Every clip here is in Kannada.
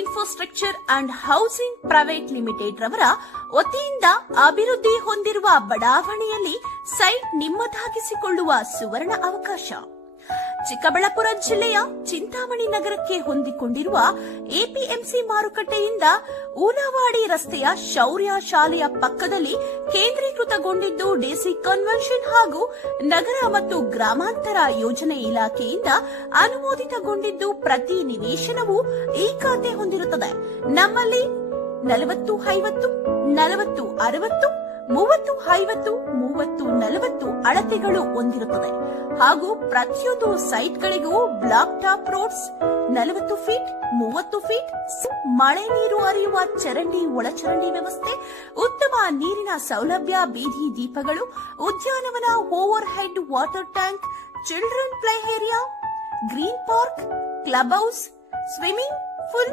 Infrastructure and housing private limited ರವರ ವತಿಯಿಂದ ಅಭಿವೃದ್ಧಿ ಹೊಂದಿರುವ ಬಡಾವಣೆಯಲ್ಲಿ ಸೈಟ್ ನಿಮ್ಮದಾಗಿಸಿಕೊಳ್ಳುವ ಸುವರ್ಣ ಅವಕಾಶ. ಚಿಕ್ಕಬಳ್ಳಾಪುರ ಜಿಲ್ಲೆಯ ಚಿಂತಾಮಣಿ ನಗರಕ್ಕೆ ಹೊಂದಿಕೊಂಡಿರುವ ಎಪಿಎಂಸಿ ಮಾರುಕಟ್ಟೆಯಿಂದ ಊನವಾಡಿ ರಸ್ತೆಯ ಶೌರ್ಯ ಶಾಲೆಯ ಪಕ್ಕದಲ್ಲಿ ಕೇಂದ್ರೀಕೃತಗೊಂಡಿದ್ದು ಡಿಸಿ ಕನ್ವೆನ್ಷನ್ ಹಾಗೂ ನಗರ ಮತ್ತು ಗ್ರಾಮಾಂತರ ಯೋಜನೆ ಇಲಾಖೆಯಿಂದ ಅನುಮೋದಿತಗೊಂಡಿದ್ದು ಪ್ರತಿ ನಿವೇಶನವು ಈ ಖಾತೆ ಹೊಂದಿರುತ್ತದೆ. ನಮ್ಮಲ್ಲಿ 40-50, 40-60, 30-50, 30-40 ಅಳತೆಗಳು ಹೊಂದಿರುತ್ತದೆ ಹಾಗೂ ಪ್ರತಿಯೊಂದು ಸೈಟ್ಗಳಿಗೂ block top roads, 40 feet, 30 feet, ಮಳೆ ನೀರು ಹರಿಯುವ ಚರಂಡಿ, ಒಳಚರಂಡಿ ವ್ಯವಸ್ಥೆ, ಉತ್ತಮ ನೀರಿನ ಸೌಲಭ್ಯ, ಬೀದಿ ದೀಪಗಳು, ಉದ್ಯಾನವನ, over head water tank, children play area, green park, club house, swimming pool,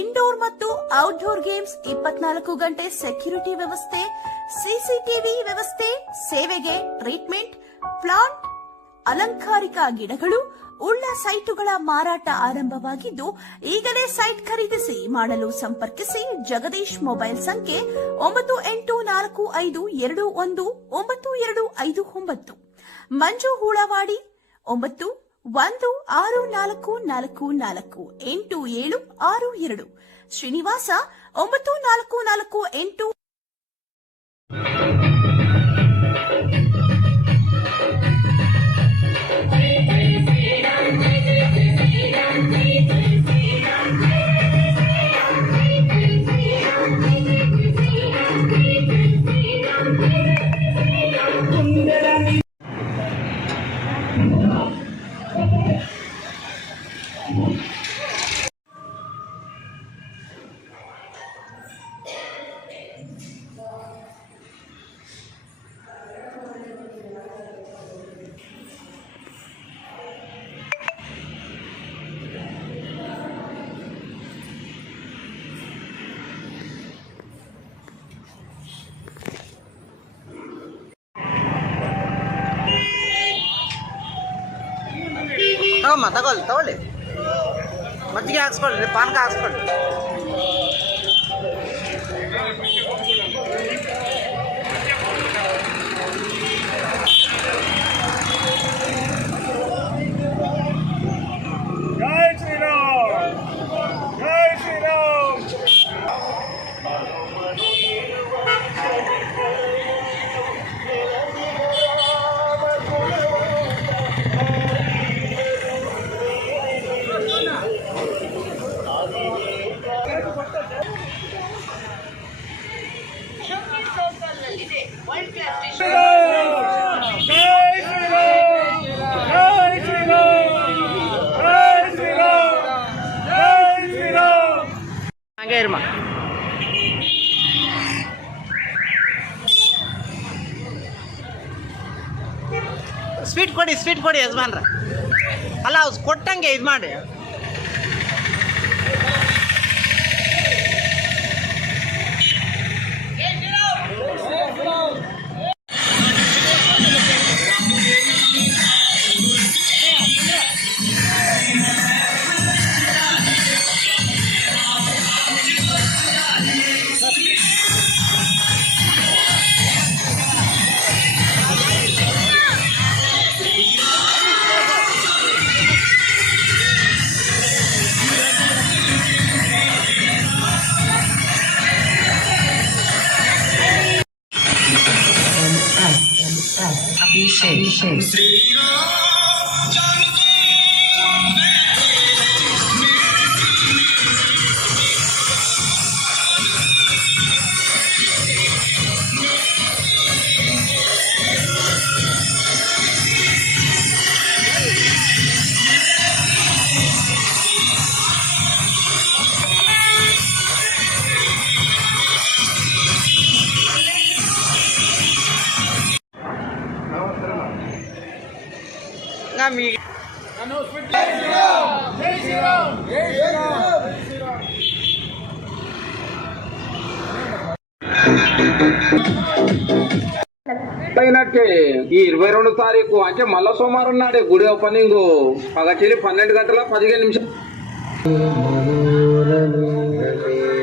indoor ಮತ್ತು ಔಟ್ಡೋರ್ ಗೇಮ್ಸ್, 24 ಗಂಟೆ ಸೆಕ್ಯೂರಿಟಿ ವ್ಯವಸ್ಥೆ, ಸಿಸಿಟಿವಿ ವ್ಯವಸ್ಥೆ, ಸೇವೆಗೆ ಟ್ರೀಟ್ಮೆಂಟ್ ಪ್ಲಾಂಟ್, ಅಲಂಕಾರಿಕ ಗಿಡಗಳು ಉಳ್ಳ ಸೈಟುಗಳ ಮಾರಾಟ ಆರಂಭವಾಗಿದ್ದು ಈಗಲೇ ಸೈಟ್ ಖರೀದಿಸಿ ಮಾಡಲು ಸಂಪರ್ಕಿಸಿ. ಜಗದೀಶ್ ಮೊಬೈಲ್ ಸಂಖ್ಯೆ 9884219259. ಮಂಜು ಹೂಳವಾಡಿ 9164448762. ಶ್ರೀನಿವಾಸ 9448. ತಗೊಳ್ಳಿ ಮಜ್ಜಿಗೆ ಹಾಕ್ಸ್ಕೊಳ್ಳಿ, ಪಾನಕ ಹಾಕ್ಸ್ಕೊಳ್ಳಿ. ಜೈ ಶ್ರೀರಾಮ್, ಜೈ ಶ್ರೀರಾಮ್. ಸ್ವೀಟ್ ಕೊಡಿ ಯಜಮಾನ್ರ. ಅಲ್ಲ ಅವ್ರು ಕೊಟ್ಟಂಗೆ ಇದು ಮಾಡಿ. అయినట్టే ఈ 22వ తారీఖు అంటే మళ్ళా సోమవారం నాడే గుడి ఓపెనింగ్ పగటిల్లి 12 గంటల 15 నిమిషాలు. ಮುರಳಿ